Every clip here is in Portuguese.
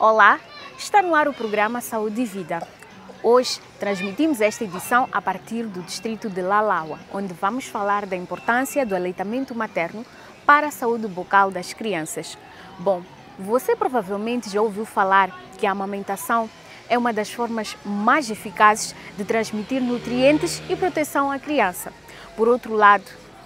Olá, está no ar o programa Saúde e Vida. Hoje transmitimos esta edição a partir do distrito de Lalaua, onde vamos falar da importância do aleitamento materno para a saúde bucal das crianças. Bom, você provavelmente já ouviu falar que a amamentação é uma das formas mais eficazes de transmitir nutrientes e proteção à criança. Por outro lado,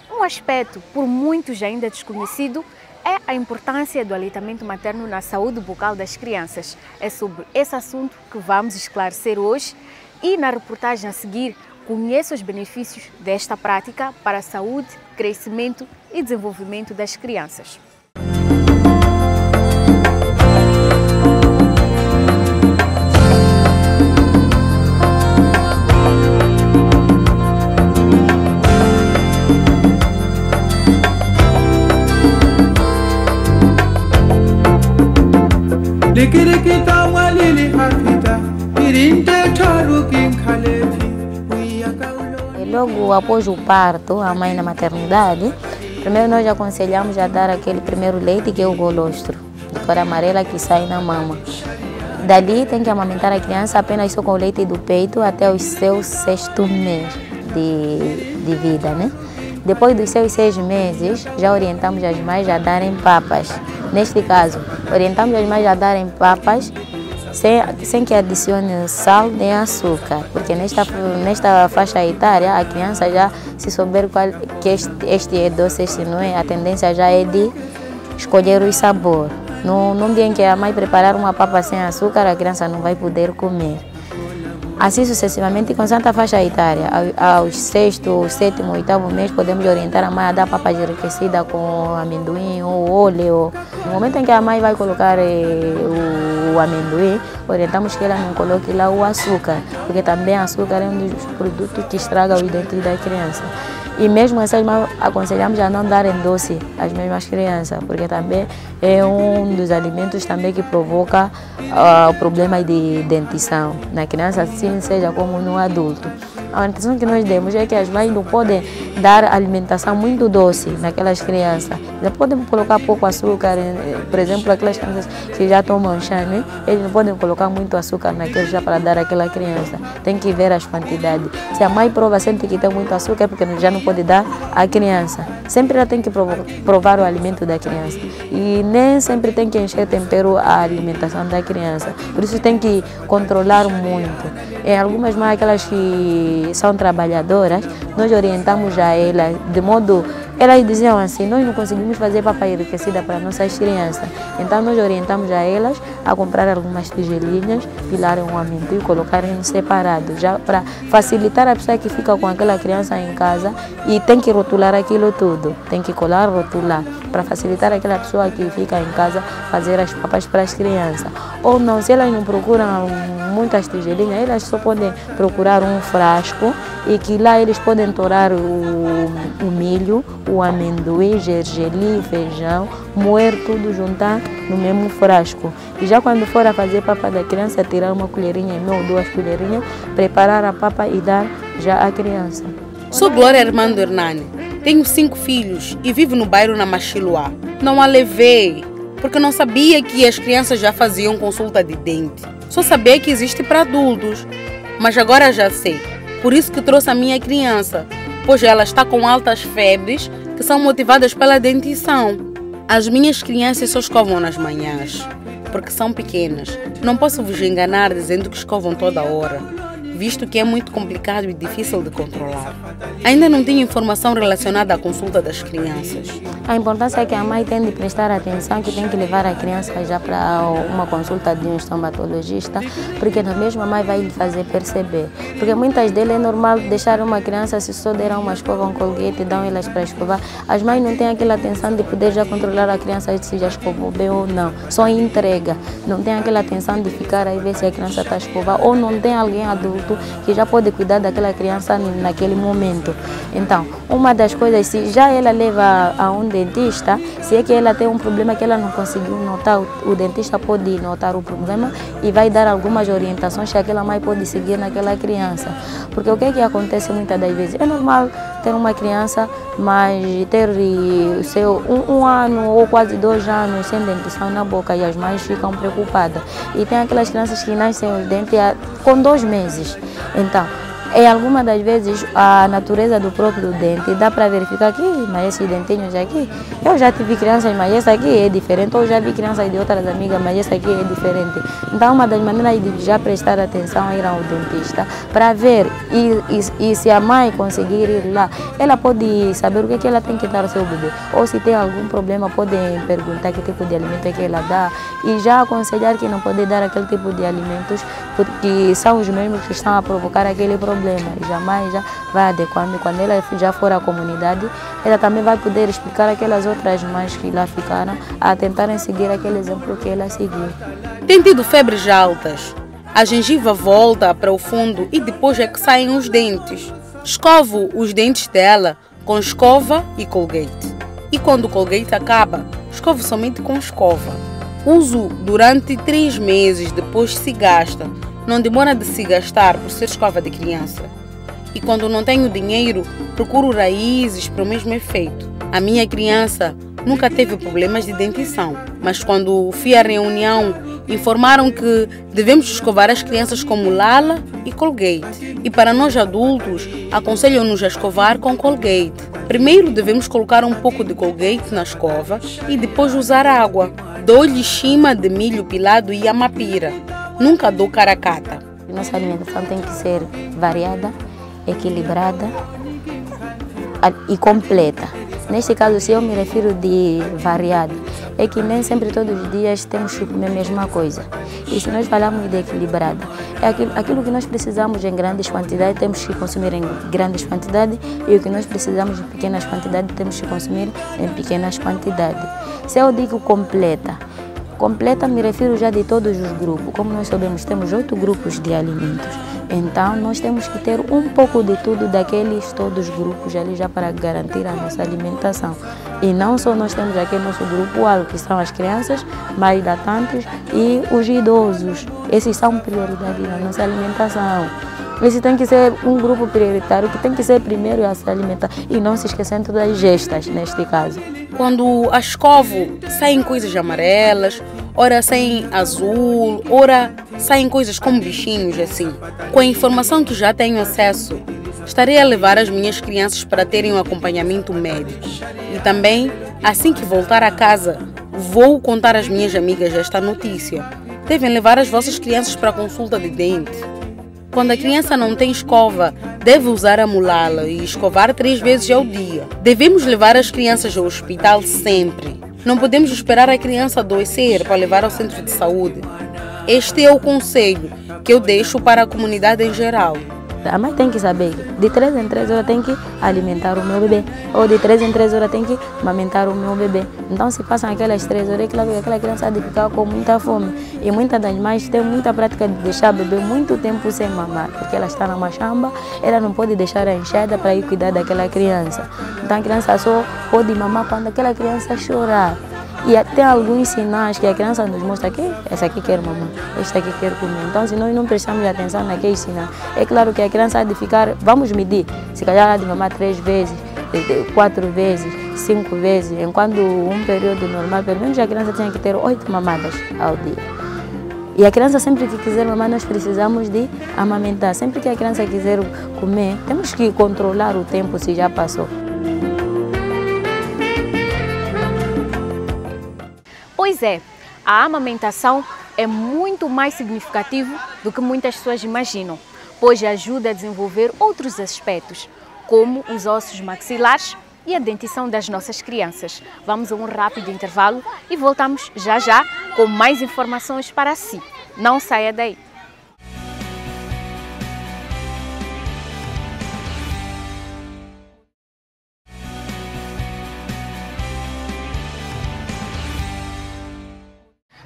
um aspecto por muitos ainda desconhecido é a importância do aleitamento materno na saúde bucal das crianças. É sobre esse assunto que vamos esclarecer hoje e na reportagem a seguir conheça os benefícios desta prática para a saúde, crescimento e desenvolvimento das crianças. Logo após o parto, a mãe na maternidade, primeiro nós aconselhamos a dar aquele primeiro leite que é o colostro, de cor amarela que sai na mama. Dali tem que amamentar a criança apenas só com o leite do peito até o seu 6º mês de vida, né? Depois dos seus 6 meses, já orientamos as mães a darem papas. Neste caso, orientamos as mães a darem papas sem que adicione sal nem açúcar, porque nesta faixa etária a criança já, se souber que este é doce, este não é, a tendência já é de escolher o sabor. Num dia em que a mãe preparar uma papa sem açúcar, a criança não vai poder comer. Assim sucessivamente, com a faixa etária, aos 6º, 7º, 8º mês, podemos orientar a mãe a dar papas enriquecidas com amendoim ou óleo. No momento em que a mãe vai colocar o amendoim, orientamos que ela não coloque lá o açúcar, porque também o açúcar é um dos produtos que estraga o dente da criança. E mesmo assim, aconselhamos a não darem doce às mesmas crianças, porque também é um dos alimentos também que provoca o problema de dentição na criança, assim seja como no adulto. A orientação que nós demos é que as mães não podem dar alimentação muito doce naquelas crianças. Já podem colocar pouco açúcar, por exemplo, aquelas crianças que já tomam chá, né? Eles não podem colocar muito açúcar naquele chá para dar àquela criança. Tem que ver as quantidades. Se a mãe prova sempre que tem muito açúcar, é porque já não pode dar à criança. Sempre ela tem que provar o alimento da criança. E nem sempre tem que encher tempero a alimentação da criança. Por isso tem que controlar muito. Em algumas mães, aquelas que são trabalhadoras, nós orientamos a elas, de modo... Elas diziam assim, nós não conseguimos fazer papa enriquecida para nossas crianças. Então nós orientamos a elas a comprar algumas tigelinhas, pilarem um amendoim e colocarem separado, já para facilitar a pessoa que fica com aquela criança em casa e tem que rotular aquilo tudo. Tem que colar, rotular, para facilitar aquela pessoa que fica em casa fazer as papas para as crianças. Ou não, se elas não procuram muitas tigelinhas, elas só podem procurar um frasco e que lá eles podem torar o milho, o amendoim, gergelim, feijão, moer tudo, juntar no mesmo frasco. E já quando for a fazer papa da criança, tirar uma colherinha, 1 ou 2 colherinhas, preparar a papa e dar já à criança. Sou Glória Armando Hernani, tenho 5 filhos e vivo no bairro na Machiluá. Não a levei, porque não sabia que as crianças já faziam consulta de dente. Só sabia que existe para adultos, mas agora já sei. Por isso que trouxe a minha criança, pois ela está com altas febres que são motivadas pela dentição. As minhas crianças só escovam nas manhãs, porque são pequenas. Não posso vos enganar dizendo que escovam toda hora, visto que é muito complicado e difícil de controlar. Ainda não tinha informação relacionada à consulta das crianças. A importância é que a mãe tem de prestar atenção, que tem que levar a criança já para uma consulta de um estomatologista, porque na mesma a mãe vai lhe fazer perceber. Porque muitas deles é normal deixar uma criança, se só deram uma escova, um colguete, dão elas para escovar. As mães não têm aquela atenção de poder já controlar a criança se já escovou bem ou não. Só entrega. Não tem aquela atenção de ficar aí ver se a criança está escovada ou não tem alguém adulto que já pode cuidar daquela criança naquele momento. Então, uma das coisas, se já ela leva a um dentista, se é que ela tem um problema que ela não conseguiu notar, o dentista pode notar o problema e vai dar algumas orientações que aquela mãe pode seguir naquela criança. Porque o que é que acontece muitas das vezes? É normal ter uma criança, mas ter o seu um ano ou quase 2 anos sem dentição na boca, e as mães ficam preocupadas. E tem aquelas crianças que nascem os dentes com 2 meses. Então, em algumas das vezes, a natureza do próprio dente dá para verificar aqui, mas esses dentinhos aqui, eu já tive crianças, mas essa aqui é diferente, ou já vi crianças de outras amigas, mas essa aqui é diferente. Então, uma das maneiras de já prestar atenção é ir ao dentista para ver, e se a mãe conseguir ir lá, ela pode saber o que ela tem que dar ao seu bebê, ou se tem algum problema, pode perguntar que tipo de alimento é que ela dá, e já aconselhar que não pode dar aquele tipo de alimentos, porque são os mesmos que estão a provocar aquele problema. E jamais já vai adequando. Quando ela já for à comunidade, ela também vai poder explicar aquelas outras mães que lá ficaram a tentarem seguir aquele exemplo que ela seguiu. Tem tido febres altas, a gengiva volta para o fundo e depois é que saem os dentes. Escovo os dentes dela com escova e Colgate. E quando o Colgate acaba, escovo somente com escova. Uso durante 3 meses, depois se gasta. Não demora de se gastar por ser escova de criança. E quando não tenho dinheiro, procuro raízes para o mesmo efeito. A minha criança nunca teve problemas de dentição, mas quando fui à reunião, informaram que devemos escovar as crianças como Lala e Colgate. E para nós adultos, aconselham-nos a escovar com Colgate. Primeiro devemos colocar um pouco de Colgate na escova e depois usar água. Dou-lhe chima de milho pilado e amapira. Nunca dou caracata. Nossa alimentação tem que ser variada, equilibrada e completa. Neste caso, se eu me refiro de variada, é que nem sempre todos os dias temos que comer a mesma coisa. E se nós falamos de equilibrada, é aquilo que nós precisamos em grandes quantidades, temos que consumir em grandes quantidades, e o que nós precisamos em pequenas quantidades, temos que consumir em pequenas quantidades. Se eu digo completa, me refiro já de todos os grupos. Como nós sabemos, temos 8 grupos de alimentos. Então, nós temos que ter um pouco de tudo daqueles todos os grupos ali já para garantir a nossa alimentação. E não só nós temos aqui nosso grupo alto, que são as crianças, mais latantes e os idosos. Esses são prioridade na nossa alimentação. Esse tem que ser um grupo prioritário que tem que ser primeiro a se alimentar e não se esquecendo das gestas, neste caso. Quando a escovo, saem coisas amarelas, ora saem azul, ora saem coisas como bichinhos assim. Com a informação que já tenho acesso, estarei a levar as minhas crianças para terem um acompanhamento médico. E também, assim que voltar a casa, vou contar às minhas amigas esta notícia. Devem levar as vossas crianças para a consulta de dente. Quando a criança não tem escova, deve usar a mulala e escovar 3 vezes ao dia. Devemos levar as crianças ao hospital sempre. Não podemos esperar a criança adoecer para levar ao centro de saúde. Este é o conselho que eu deixo para a comunidade em geral. A mãe tem que saber que de 3 em 3 horas tem que alimentar o meu bebê, ou de 3 em 3 horas tem que amamentar o meu bebê. Então, se passam aquelas 3 horas, aquela criança vai ficar com muita fome. E muitas das mães têm muita prática de deixar o bebê muito tempo sem mamar, porque ela está na machamba, ela não pode deixar a enxada para ir cuidar daquela criança. Então, a criança só pode mamar quando aquela criança chorar. E tem alguns sinais que a criança nos mostra que essa aqui quer mamar, esta aqui quer comer. Então, se nós não prestamos atenção naqueles sinais, é claro que a criança há de ficar, vamos medir, se calhar há de mamar 3 vezes, 4 vezes, 5 vezes, enquanto um período normal, pelo menos a criança tinha que ter 8 mamadas ao dia. E a criança sempre que quiser mamar, nós precisamos de amamentar. Sempre que a criança quiser comer, temos que controlar o tempo se já passou. Pois é, a amamentação é muito mais significativo do que muitas pessoas imaginam, pois ajuda a desenvolver outros aspectos, como os ossos maxilares e a dentição das nossas crianças. Vamos a um rápido intervalo e voltamos já já com mais informações para si. Não saia daí!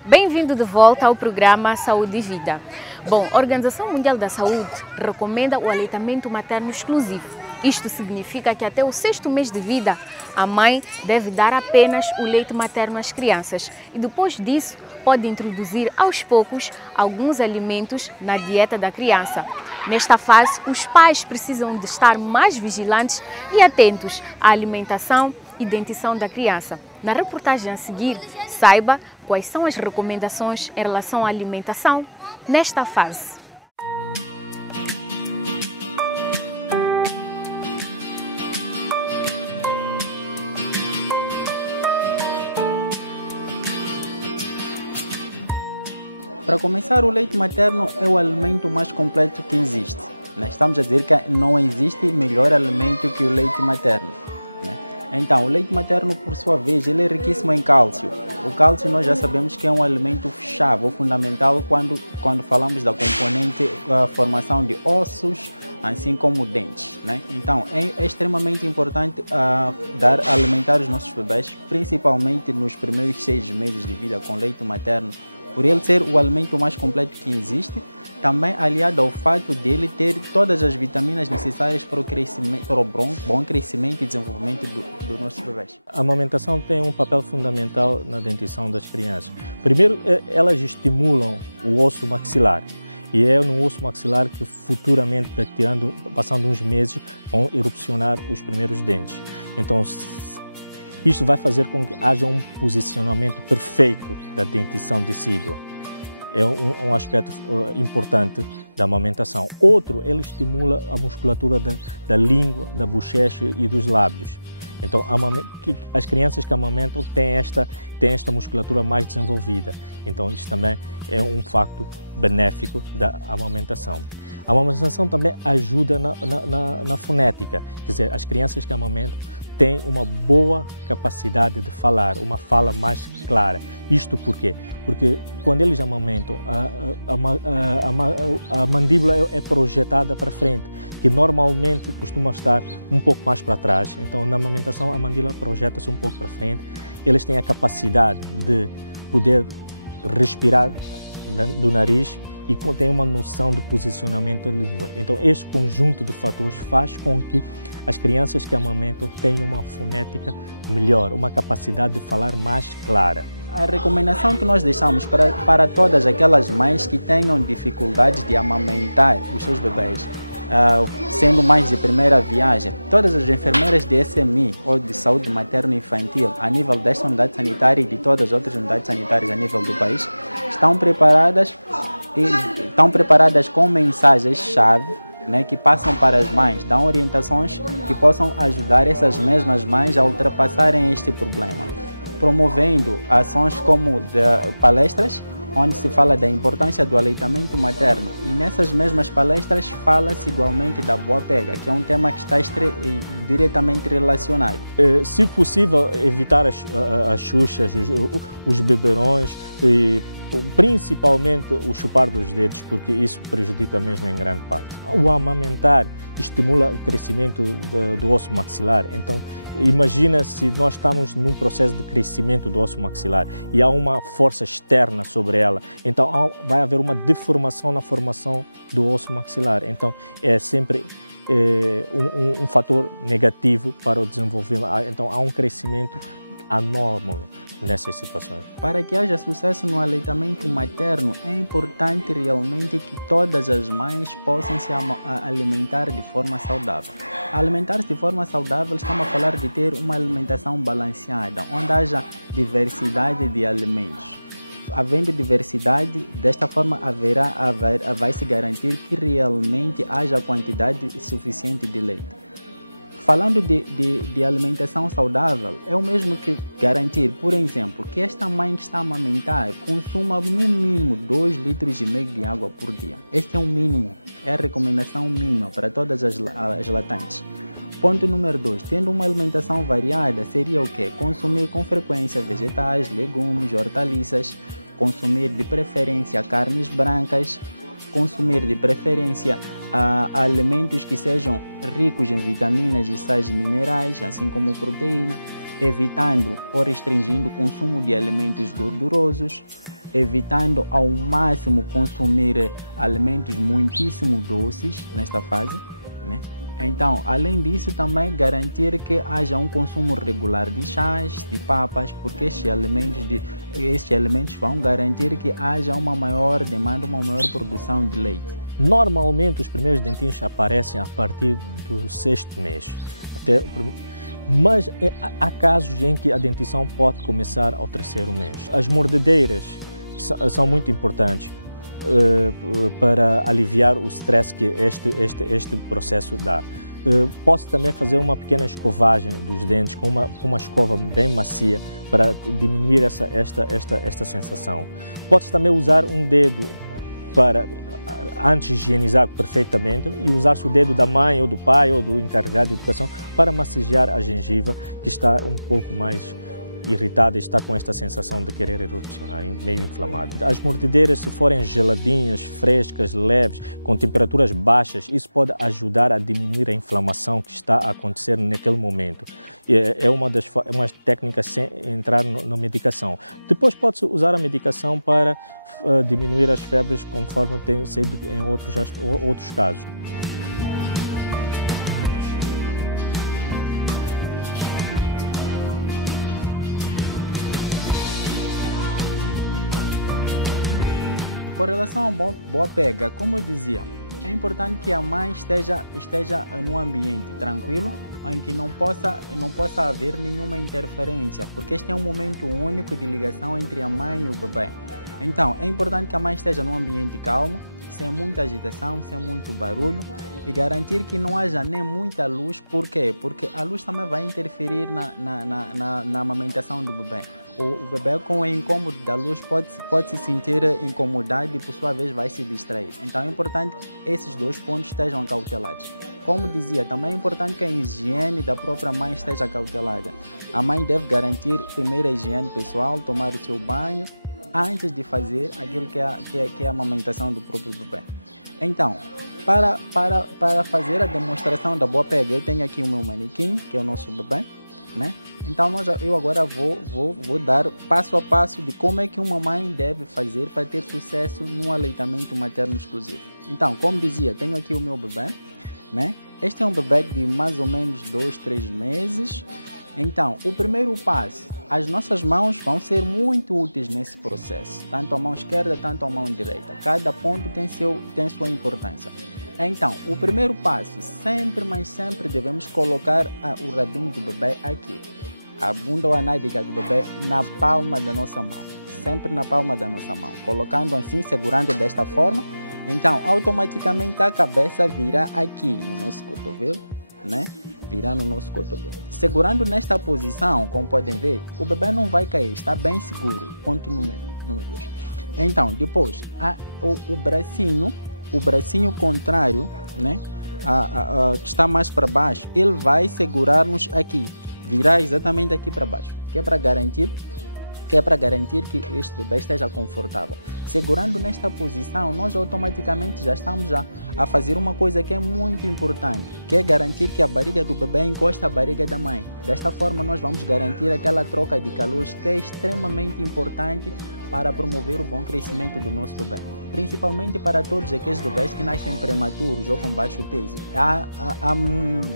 Bem-vindo de volta ao programa Saúde e Vida. Bom, a Organização Mundial da Saúde recomenda o aleitamento materno exclusivo. Isto significa que até o 6º mês de vida, a mãe deve dar apenas o leite materno às crianças e depois disso pode introduzir aos poucos alguns alimentos na dieta da criança. Nesta fase, os pais precisam de estar mais vigilantes e atentos à alimentação e dentição da criança. Na reportagem a seguir, saiba quais são as recomendações em relação à alimentação nesta fase. Para começar, o leite materno é o alimento mais completo que existe. Estamos a dizer que não existe melhor alimento que o leite materno. Então, o leite materno, por sua vez, ele é riquíssimo em cálcio. O cálcio nós já sabemos que é um alimento chave ou fundamental quando falamos da componente formação de ossos, assim como dentes. Então, é extremamente importante alimentar os nossos bebés, principalmente nos primeiros 6 meses de vida com leite materno, por ele ser o alimento mais completo que existe, também aliado ao fato dele ter todas as vitaminas necessárias para o bom crescimento e desenvolvimento dos nossos bebés. A amamentação tem um papel fundamental na dentição das crianças. Primeiro, elas estimulam o osso maxilar. E é no osso maxilar que futuramente, passando uns meses, vão erupcionar os primeiros dentes. Então, isto vai fazer com que haja um posicionamento perfeito da dentição decídua. É um aspecto importante da amamentação. Outro, ele estimula a musculatura da língua, da bochecha e dos lábios. Então, as crianças que amamentam têm esta musculatura mais desenvolvida. Então, isso também é um facto benéfico da amamentação. A amamentação também ajuda na fonética, quer dizer, as crianças que amamentam têm uma boa capacidade de falar, uma fala mais clara. Isto por quê? Porque quando eles amamentam, a mandíbula é projetada para frente, que normalmente costuma estar um pouco mais para trás. Então, na amamentação, a mandíbula projeta-se um pouco para frente. Eles têm a capacidade de poder respirar do nariz e tem uma noção de posicionamento da língua. Então, este conjunto de fatores faz com que as crianças que amamentam tenham uma fonética melhor, uma capacidade de falar mais clara. A recomendação que nós deixamos para todas aquelas mães que tenham dificuldades de amamentar os seus bebês, sendo mães de primeira viagem, todas as enfermeiras de SMI ou de saúde materno-infantil a nível desta unidade sanitária e de todas as outras unidades sanitárias a nível do país estão preparadas com mensagens-chave, que passam para as mães, dão orientações que possam ajudar essas mesmas mães a ultrapassarem este problema, promovendo ações como palestras, onde se fala da importância do aleitamento materno, e nessas mesmas palestras fala-se igualmente da boa pega, que é um tema que está diretamente relacionado. Se possível, evitar as xuxas, os beberões, e principalmente o chupar dos dedos, porque isso prejudica mesmo em grande parte. O amamentar estimula o crescimento do osso maxilar. Então, imagina se nós estamos num processo de crescimento do osso maxilar e há uma força externa sobre ela, então vai haver uma deformação na formação do osso maxilar. Então, é sempre um fator negativo para o desenvolvimento. Então, há um crescimento anômalo nessas situações. Para que haja sucesso no aleitamento materno, é importante realmente que todas as mães possam se alimentar de forma saudável. Alimentar-se de forma saudável, estamos a falar de ter uma alimentação balanceada, onde haja diversidade de alimentos. Havendo diversidade, desta forma vai se garantir que realmente haja quantidade suficiente de leite. Falando de alimentação saudável, é o mesmo que garantir, por exemplo, que esta mãe que está a amamentar consuma no mínimo 2,5 litros de água por dia. Este é o mínimo, é a recomendação mínima para todas as latantes. Ponto número 2, tendo uma alimentação variada, seria o quê? Consumir com frequência vegetais, legumes, hortaliças, consumir de preferência carnes brancas, consumir de preferência alimentos que sejam ricos em vitaminas e sais minerais, assim como proteína, evitando ou restringindo o consumo de alimentos gordurosos, evitando ao máximo consumir alimentos muitíssimo doces nesta fase, Então, além disso, também garantir que haja um consumo regular de chás, de papas, porque estes alimentos vão garantir que haja uma maior demanda, uma maior produção de leite. Normalmente os primeiros dentinhos aparecem a partir do 6º mês. Mas há casos em que a dentição pode começar ao 3º mês. As mordedeiras são muito importantes para aliviar o stress que este processo dá. Posso também fazer uma pequena escovagem dos dentes com uma escova bem macia para diminuir esta sensação. Podes também usar um dedo para, antes de higienizar perfeitamente, e usar-se o dedo da mãe ou do pai ou do encarregado de educação para massagear a gengiva, que está um pouco mais irritada e está com esta sensação de querer erupcionar, meio inflamada. As mordedeiras, se forem geladinhas, frescas, leves, com temperaturas baixas, isso pode ajudar a diminuir a inflamação que está a acontecer naquele momento. É uma técnicas sem entrar na medicação. Depois pode-se usar a medicação para diminuir as febres, conforme tem sido em outros casos. Com relação a boa pega, como eu dizia, é importante que a mãe esteja num ambiente tranquilo, em que não possa haver nenhuma interferência, porque este é um momento único de ligação entre a mãe e o bebê. Então, é importante que a mãe esteja num ambiente calmo, sem muita agitação, sem muito barulho, e garantir que não haja nem muita luz. Por quê? Porque a luz também vai interferir na amamentação do bebê. O bebê, com o incômodo da luz, pode se sentir incomodado e por sua vez vai se distrair. Então é importante que esses dois pontos estejam cautelados. Como dizia, também é importante que a higiene da própria mãe esteja cautelada. A mãe deve garantir primeiro a higiene pessoal, tomar o seu banho, antes de fazer aquilo que é a amamentação do próprio bebê. Então, para fazer a demonstração da boa pega, eu tenho aqui o meu manequim, que é o nosso bebê, né? Então eu agora vou dar passo a passo de como é que uma mãe deve fazer para ter sucesso no aleitamento materno exclusivo. Então, como dizia, tenho aqui o meu bebê, né? Este é um bebê de mais ou menos 2-3 meses. Então, o primeiro passo, as nossas mãos vão ser muito úteis nesse processo, tanto a mão esquerda, tanto a mão direita. Cada ponto tem sua importância. Então, o primeiro passo, sempre, mas sempre devemos colocar o rabinho do bebê aqui, a bunda ou a nádega do bebê na palma da nossa mão, sempre na palma da nossa mão, colocando assim, segurando desta forma. Então, automaticamente a cabeça virá aqui no nosso cotovelo, né? Virar no nosso cotovelo. Segurando nesta posição, como podem ver, o bebê não vai cair, está bem seguro. Ponto número 2. Então, depois, o bracinho contrário, né? Que está mais para baixo, ele vai segurar-nos aqui, virar exatamente aqui para baixo, que é para garantir que este bebê esteja confortável. Segurando nesta posição, nós automaticamente já estamos a fazer uma coisa que é muito importante, que é garantir que a barriga do bebê encosta a barriga da mãe. Desta forma, nós vamos garantir aquela troca de calor que é extremamente importante para promover o bom crescimento do nosso bebê, principalmente para todos aqueles bebês que nascem prematuros ou com baixo peso. Há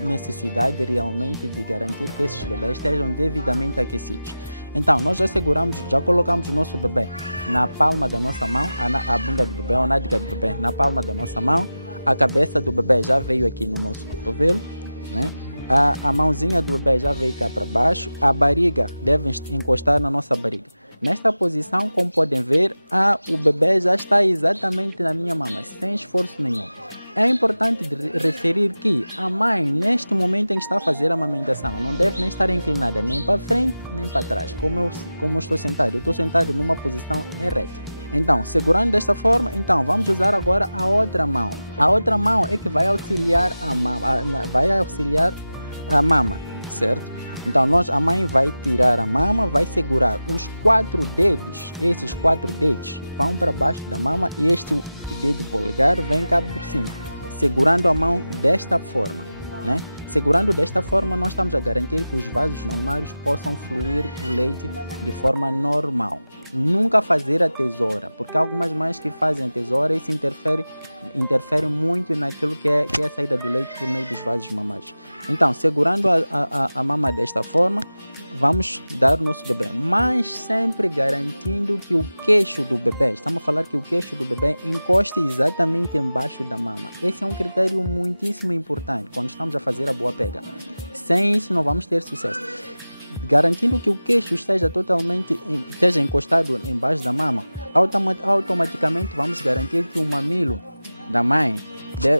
necessidade realmente de garantir que esses bebês estejam devidamente aquecidos. Então, nós já colocamos o nosso bebê na palma da nossa mão, a bunda do bebê, a nádega do bebê na palma da nossa mão, a cabeça do bebê já veio aqui no nosso cotovelo, né? A mãozinha do bebê já veio cá para baixo, a barriga deve encostar na nossa barriga. Nesta posição, como podem ver, o bebê já está exatamente na minha mama, sem esforço nenhum. É importante referir que a mãe, neste momento em que está a fazer a amamentação, não deve nem estar inclinada nem para frente nem para trás, como eu estou sentado. Eu estou sentado numa posição ereta. Então, segurando desta forma, então vamos usar agora a outra mão. A outra mão é que vai auxiliar a mama, certo? Então, a mãe vai tirar a mama, vai segurar os 4 dedos. Esses 4 dedos vão para baixo da mama e este dedo polegar vem cá por cima, segurando a mão desta forma, né? Segurando desta forma, nós estamos a garantir que os vasos mamários possam fluir o leite de forma normal, Nunca fazer a tesoura, porque algumas mães que fazem a tesoura, isso interfere muito naquilo que é a saída do leite por meio dos vasos mamários. Então, segurando a mama desta forma, vamos dar o nosso bebê, mas sempre garantindo que o queixo do bebê, estamos a falar que o queixo do bebê encoste exatamente embaixo da mama. Esse é um critério muitíssimo importante quando estamos a fazer a boa pega. Sem isso não vamos ter sucesso. Garantindo que o queixo esteja encostado embaixo da mama, automaticamente vamos garantir que o mamilo da mãe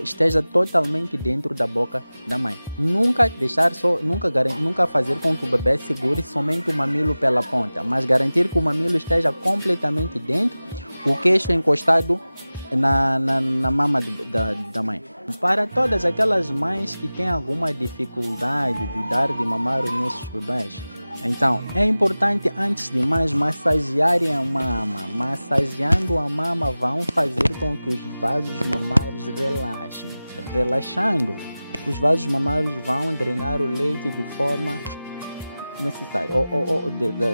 esteja totalmente dentro da boca da mãe. Nunca fazer com que o bebê segure somente o mamilo pela ponta, mas garantir que o mamilo esteja completamente dentro, o queixo encostado na mama da mãe. Para todas aquelas mães que têm alguma dificuldade de dar de mamar os nossos bebês, então é importante, antes de mais, massagearem a mama. Massageando a mama vão fazer com que os vasos mamários relaxem. Relaxando, os vasos mamários vão drenar o leite de forma necessária,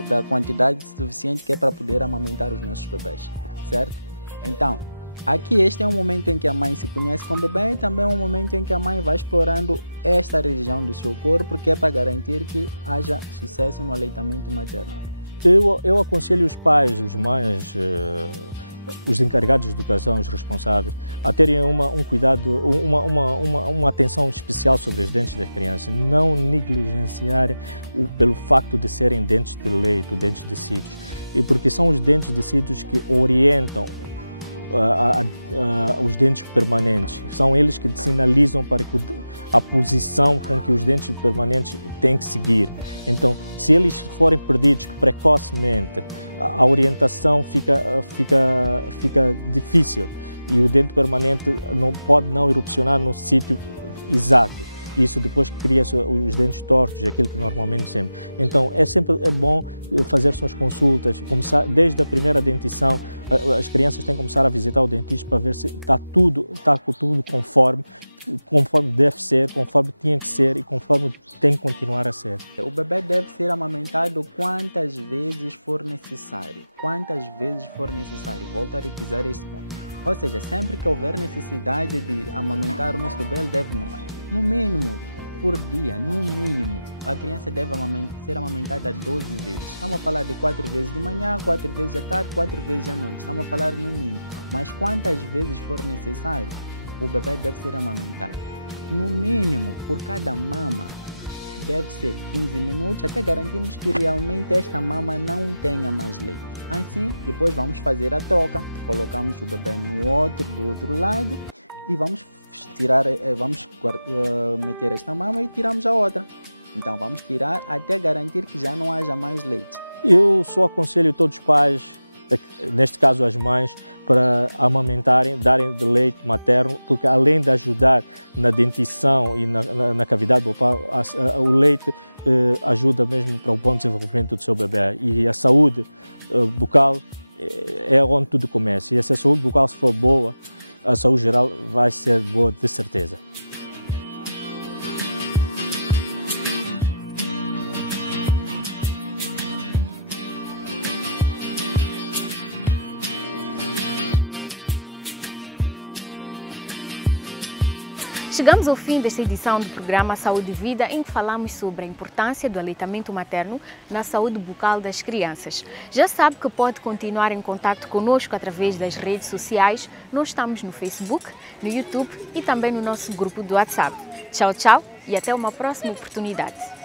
da quantidade suficiente que é para poder amamentar os nossos bebês, certo? Então, aqui este é um momento em que a mãe se conhece com o bebê e também é um momento em que a mãe vai explorando esta região do seu corpo, que é para garantir que haja sucesso no aleitamento materno. Eu aconselho os pais, os mães, os encarregados de educação, os responsáveis, a terem um cuidado, uma atenção especial sobre os dentes das crianças, não negligenciarem pelo facto de serem dentes de leite, dentes de sítios, e porque são os dentes de sítios que orientam os dentes permanentes. São eles que sinalizam para que a posição com que os dentes permanentes têm que seguir. Então, se eles forem perdidos precocemente, a orientação fica difícil e o dente permanente pode não erupcionar no sítio exato. Isso depois cria os dentes tortos, aquilo que normalmente sempre. Então é bom fazer suas consultas, começar desde a primeira dentição. As crianças têm que começar a visitar o dentista para ver se está tudo conforme deve ser, conforme tinha que ser e conforme tem que continuar a ser. O bebê deve ser amamentado quantas vezes for necessário. Quantas vezes for necessário. Volto a repisar este ponto. Ou seja, sempre que houver necessidade de amamentar o nosso bebê, ele deve mamar. No mínimo, por dia, no mínimo, a criança deve ser amamentada 12 vezes. Estamos a falar de 4 vezes de manhã, 4 vezes à tarde, 4 vezes à noite. Estamos a falar no mínimo. Mas quantas vezes for necessário, o bebê deve ser amamentado. No mínimo, por cada mama, deve ser 15 minutos, até garantirmos que realmente esta mama não tenha mais leite. Assim, depois vamos fazer a troca, colocamos o bebê do outro lado e vamos meter esta mama e tiramos a outra. Então vamos tirar até garantir que já não haja mais leite. Eu só aconselho todos os pais, neste caso as mães, para amamentarem, darem de leite materno, porque além de ajudar na dentição e na cavidade bucal, o leite ajuda mesmo para o bom desenvolvimento do seu bebê. E a saúde bucal é onde tudo começa. E se a saúde bucal for boa, a saúde geral vai ser boa de certeza. Chegamos ao fim desta edição do programa Saúde e Vida, em que falamos sobre a importância do aleitamento materno na saúde bucal das crianças. Já sabe que pode continuar em contato conosco através das redes sociais. Nós estamos no Facebook, no YouTube e também no nosso grupo do WhatsApp. Tchau, tchau e até uma próxima oportunidade.